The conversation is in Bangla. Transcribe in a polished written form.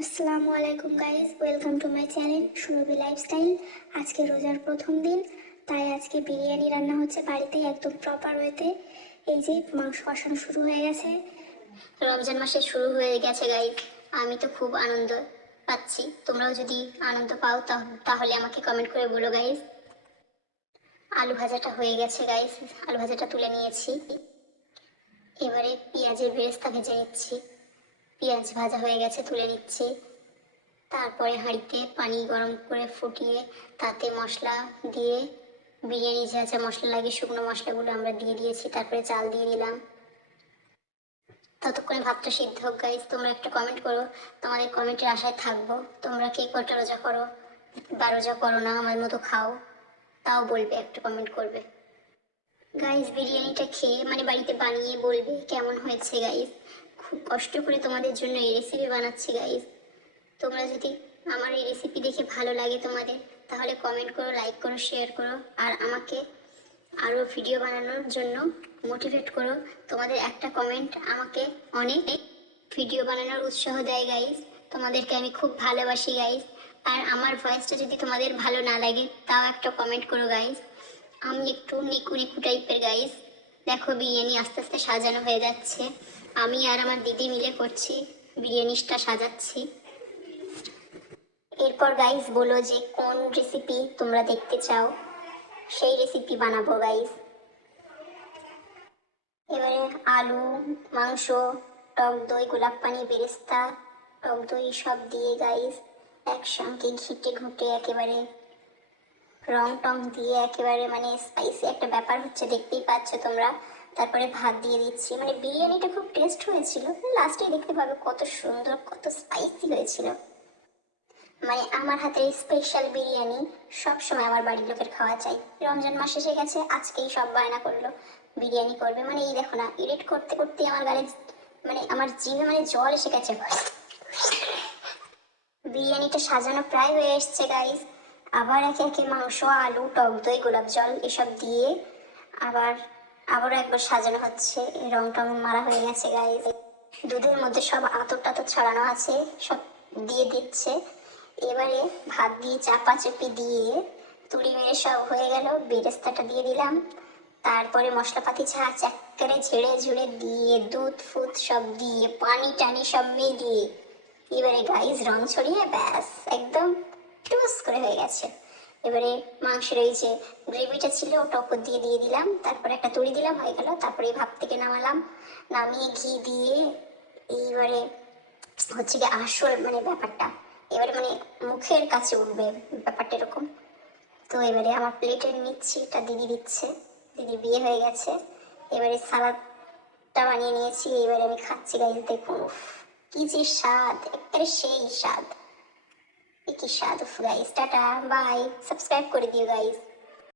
আসসালামু আলাইকুম guys, welcome to my channel Surabhi lifestyle. আজকে রোজার প্রথম দিন, তাই আজকে বিরিয়ানি রান্না হচ্ছে বাড়িতেই একদম প্রপার ওয়েতে। এই যে মাংস কষানো শুরু হয়ে গেছে। রমজান মাসে শুরু হয়ে গেছে গাইস। আমি তো খুব আনন্দ পাচ্ছি, তোমরাও যদি আনন্দ পাও তাহলে আমাকে কমেন্ট করে বলো গাইস। আলু ভাজাটা হয়ে গেছে গাইস, আলু ভাজাটা তুলে নিয়েছি। এবারে পেঁয়াজের বেরেস্তা ভেজে নিচ্ছি। পেঁয়াজ ভাজা হয়ে গেছে, তুলে নিচ্ছি। তারপরে হাঁড়িতে পানি গরম করে ফুটিয়ে তাতে মশলা দিয়ে বিরিয়ানি যা যা মশলা লাগে শুকনো মশলাগুলো আমরা দিয়ে দিয়েছি। তারপরে চাল দিয়ে দিলাম। ততক্ষণে ভাতটা সিদ্ধ হোক গাইজ। তোমরা একটা কমেন্ট করো, তোমাদের কমেন্টের আশায় থাকবো। তোমরা কে কটা রোজা করো বা রোজা করো না, আমার মতো খাও, তাও বলবে, একটা কমেন্ট করবে গাইজ। বিরিয়ানিটা খেয়ে বাড়িতে বানিয়ে বলবে কেমন হয়েছে গাইজ। খুব কষ্ট করে তোমাদের জন্য এই রেসিপি বানাচ্ছি গাইজ। তোমরা যদি আমার এই রেসিপি দেখে ভালো লাগে তোমাদের, তাহলে কমেন্ট করো, লাইক করো, শেয়ার করো, আর আমাকে আরও ভিডিও বানানোর জন্য মোটিভেট করো। তোমাদের একটা কমেন্ট আমাকে অনেক ভিডিও বানানোর উৎসাহ দেয় গাইজ। তোমাদেরকে আমি খুব ভালোবাসি গাইজ। আর আমার ভয়েসটা যদি তোমাদের ভালো না লাগে, তাও একটা কমেন্ট করো গাইজ। আমি একটু নিকু নিকু টাইপের গাইজ। দেখো বিরিয়ানি আস্তে আস্তে সাজানো হয়ে যাচ্ছে। আমি আর আমার দিদি মিলে করছি, বিরিয়ানিটা সাজাচ্ছি। এরপর গাইস বলো যে কোন রেসিপি তোমরা দেখতে চাও, সেই রেসিপি বানাবো গাইস। এবারে আলু, মাংস, টক দই, গোলাপ পানি, বেরেস্তা, টক দই সব দিয়ে গাইস একসঙ্গে ঘিটে ঘুটে একেবারে রং টং দিয়ে একেবারে স্পাইসি একটা ব্যাপার হচ্ছে, দেখতেই পাচ্ছ তোমরা। তারপরে ভাত দিয়ে দিচ্ছি। বিরিয়ানিটা খুব টেস্ট হয়েছিল, লাস্টে দেখতে পাবে কত সুন্দর, কত স্পাইসি হয়েছিল। আমার হাতের স্পেশাল বিরিয়ানি সবসময় আমার বাড়ির লোকের খাওয়া চাই। রমজান মাস এসে গেছে, আজকেই সব বায়না করলো বিরিয়ানি করবে। এই দেখো না, এডিট করতে করতে আমার গালে আমার জিভে জল এসে গেছে। বিরিয়ানিটা সাজানো প্রায় হয়ে এসছে গাইস। আবার একে একে মাংস, আলু, টক দই, গোলাপ জল এসব দিয়ে আবার আবারও একবার সাজানো হচ্ছে। রং টং মারা হয়ে গেছে গাইস। দুধের মধ্যে সব আতর টাতর ছড়ানো আছে, সব দিয়ে দিচ্ছে। এবারে ভাত দিয়ে চাপা চাপি দিয়ে তুড়ি মেরে সব হয়ে গেল। বেরেস্তাটা দিয়ে দিলাম। তারপরে মশলাপাতি যা চাক্কারে ঝেড়ে ঝুড়ে দিয়ে দুধ ফুদ সব দিয়ে পানি টানি সব মিলিয়ে এবারে গাইস রং ছড়িয়ে ব্যাস একদম টুস করে হয়ে গেছে। এবারে মাংসের ওই যে গ্রেভিটা ছিল ওটা ওপর দিয়ে দিয়ে দিলাম। তারপরে একটা তুড়ি দিলাম, হয়ে গেল। তারপরে ভাত থেকে নামালাম, নামিয়ে ঘি দিয়ে এইবারে হচ্ছে কি আসল ব্যাপারটা এবারে মুখের কাছে উঠবে ব্যাপারটা এরকম। তো এবারে আমার প্লেটে নিচ্ছি, এটা দিদি দিচ্ছে। দিদি বিয়ে হয়ে গেছে। এবারে সালাদটা বানিয়ে নিয়েছি, এবারে আমি খাচ্ছি গাইজ। দেখুন কি যে স্বাদ, একেবারে সেই স্বাদ, কি স্বাদ গাইজ। টাটা বাই, সাবস্ক্রাইব করে দিও গাইজ।